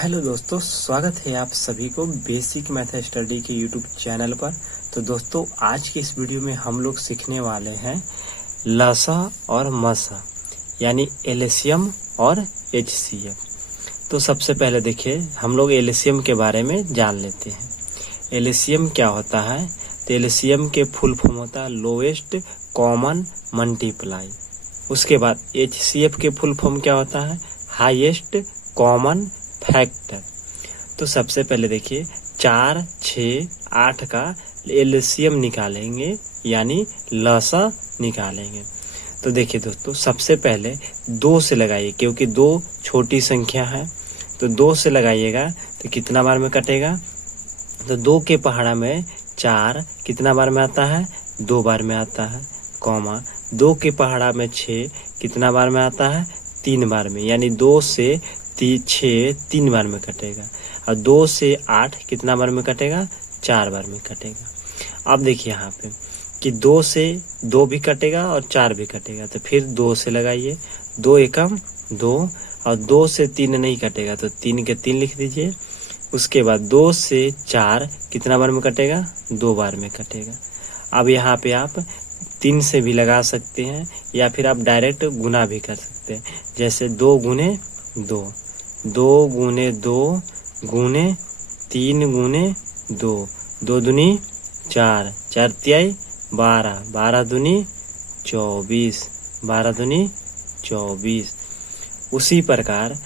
Hello दोस्तों, स्वागत है आप सभी को बेसिक मैथ स्टडी के यूट्यूब चैनल पर। तो दोस्तों, आज के इस वीडियो में हम लोग सीखने वाले हैं लसा और मसा यानी एलसीएम और एचसीएफ। तो सबसे पहले देखिए, हम लोग एलसीएम के बारे में जान लेते हैं। एलसीएम क्या होता है? तो एलसीएम के फुल फॉर्म होता है लोएस्ट कॉमन मल्टीप्लाई। उसके बाद एचसीएफ के फुल फॉर्म क्या होता है? Highest common factor. तो सबसे पहले देखिए, 4, 6, 8 का एलसीएम निकालेंगे यानी लसा निकालेंगे। तो देखिए दोस्तों, सबसे पहले 2 से लगाइए, क्योंकि 2 छोटी संख्या है। तो 2 से लगाइएगा तो कितना बार में कटेगा? तो 2 के पहाड़ा में 4 कितना बार में आता है? 2 बार में आता है। कॉमा 2 के पहाड़ा में 6 कितना बार में आता है? 3 बार में, यानी 2 से 6 3 बार में कटेगा। और 2 से 8 कितना बार में कटेगा? 4 बार में कटेगा। अब देखिए यहाँ पे कि 2 से 2 भी कटेगा और 4 भी कटेगा। तो फिर 2 से लगाइए, 2 एकम 2, और 2 से 3 नहीं कटेगा तो 3 के 3 लिख दीजिए। उसके बाद 2 से 4 कितना बार में कटेगा? 2 बार में कटेगा। अब यहाँ पे आप 3 से भी लगा सकते हैं या फिर आप डायरेक्ट गुना भी कर सकते हैं। जैसे 2 गुने 2, 2 गुने 2 गुने 3 गुने 2, 2 दूनी 4, 4 तिहाई 12, 12 दूनी 24, 12 दूनी 24। उसी प्रकार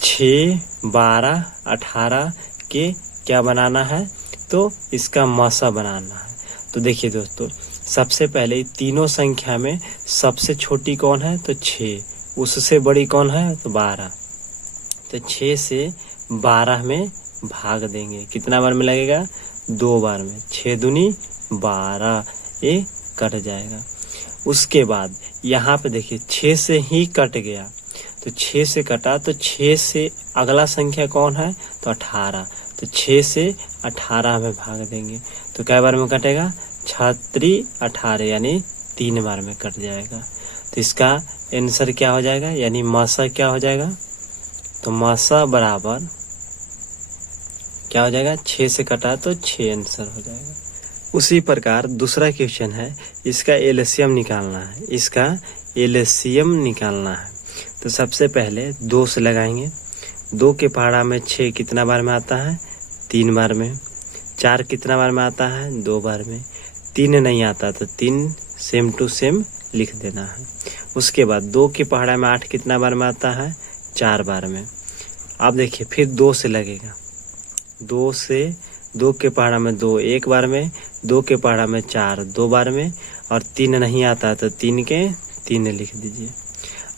6, 12, 18 के क्या बनाना है? तो इसका मसा बनाना है। तो देखिए दोस्तों, सबसे पहले तीनों संख्या में सबसे छोटी कौन है? तो 6। उससे बड़ी कौन है? तो 12। तो 6 से 12 में भाग देंगे, कितना बार में लगेगा? 2 बार में। 6 दूनी 12, ये कट जाएगा। उसके बाद यहाँ पे देखिए, 6 से ही कट गया। तो 6 से कटा तो 6 से अगला संख्या कौन है? तो 18। तो 6 से 18 में भाग देंगे तो कै बार में कटेगा? 6 18, यानी 3 बार में कट जाएगा। तो इसका आंसर क्या हो जाएगा? यानी मसा क्या हो जाएगा? तो मसा बराबर क्या हो जाएगा? 6 से कटा तो 6 आंसर हो जाएगा। उसी प्रकार दूसरा क्वेश्चन है, इसका एलसीएम निकालना है। इसका एलसीएम निकालना है। तो सबसे पहले 2 से लगाएंगे। 2 के पहाड़ा में 6 कितना बार में आता है? 3 बार में। 4 कितना बार में आता है? 2 बार में। 3 नहीं आता तो 3 सेम टू सेम लिख देना है। उसके बाद 2 के पहाड़ा में 8 कितना बार में आता है? 4 बार में। अब देखिए, फिर 2 से लगेगा। 2 के पहाड़ा में 2 1 बार में, 2 के पहाड़ा में 4 2 बार में, और 3 नहीं आता तो 3 के 3 लिख दीजिए।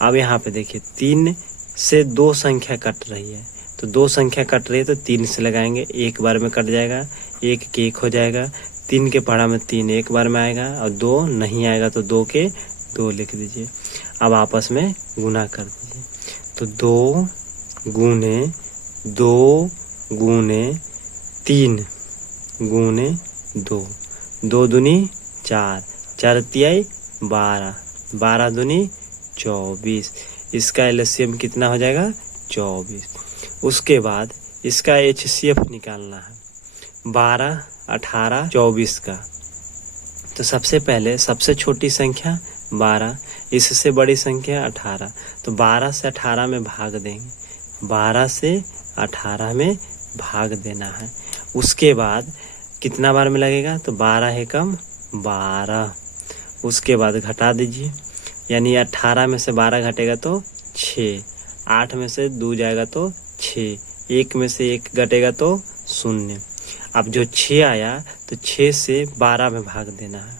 अब यहाँ पे देखिए, 3 से 2 संख्या कट रही है। तो 2 संख्या कट रही है तो 3 से लगाएंगे, 1 बार में कट जाएगा, 1 के 1 हो जाएगा। 3 के पहाड़ा में 3 1 बार में आएगा, और 2 नहीं आएगा तो 2 के 2 लिख दीजिए। अब आपस में गुना कर दीजिए। तो 2 गुने 2 गुने 3 गुने 2, 2 दूनी 4, 4 तिहाई 12, 12 दूनी 24। इसका एलसीएम कितना हो जाएगा? 24। उसके बाद इसका एचसीएफ निकालना है, 12, 18, 24 का। तो सबसे पहले सबसे छोटी संख्या 12, इससे बड़ी संख्या 18। तो 12 से 18 में भाग देंगे, 12 से 18 में भाग देना है। उसके बाद कितना बार में लगेगा? तो 12 एकम 12। उसके बाद घटा दीजिए, यानी 18 में से 12 घटेगा तो 6, 8 में से 2 जाएगा तो 6, 1 में से 1 घटेगा तो 0। अब जो 6 आया तो 6 से 12 में भाग देना है,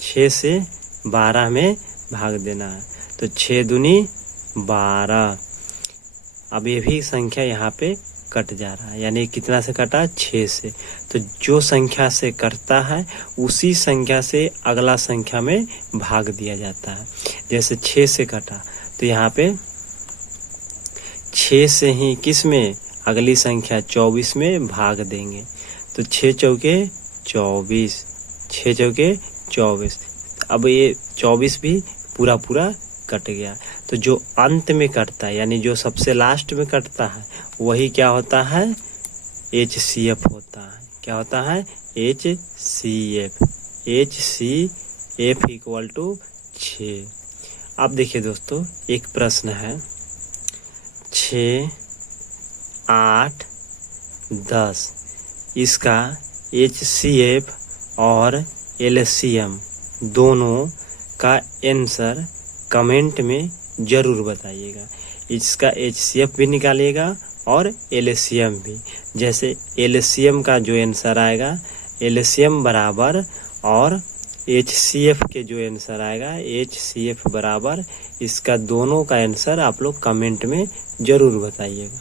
6 से 12 में भाग देना है। तो 6 दूनी 12। अब ये भी संख्या यहाँ पे कट जा रहा है, यानी कितना से कटा? 6 से। तो जो संख्या से कटता है उसी संख्या से अगला संख्या में भाग दिया जाता है। जैसे 6 से कटा तो यहाँ पे 6 से ही किस में? अगली संख्या 24 में भाग देंगे। तो 6 चौके 24, 6 चौके 24। अब ये 24 भी पूरा कट गया। तो जो अंत में कटता है यानी जो सबसे लास्ट में कटता है वही क्या होता है, HCF होता है। क्या होता है, HCF। HCF equal to 6। अब देखिए दोस्तों, एक प्रश्न है 6, 8, 10, इसका HCF और LCM दोनों का आंसर कमेंट में ज़रूर बताइएगा। इसका HCF भी निकालिएगा और LCM भी। जैसे LCM का जो आंसर आएगा, LCM बराबर, और HCF के जो आंसर आएगा HCF बराबर, इसका दोनों का आंसर आप लोग कमेंट में ज़रूर बताइएगा।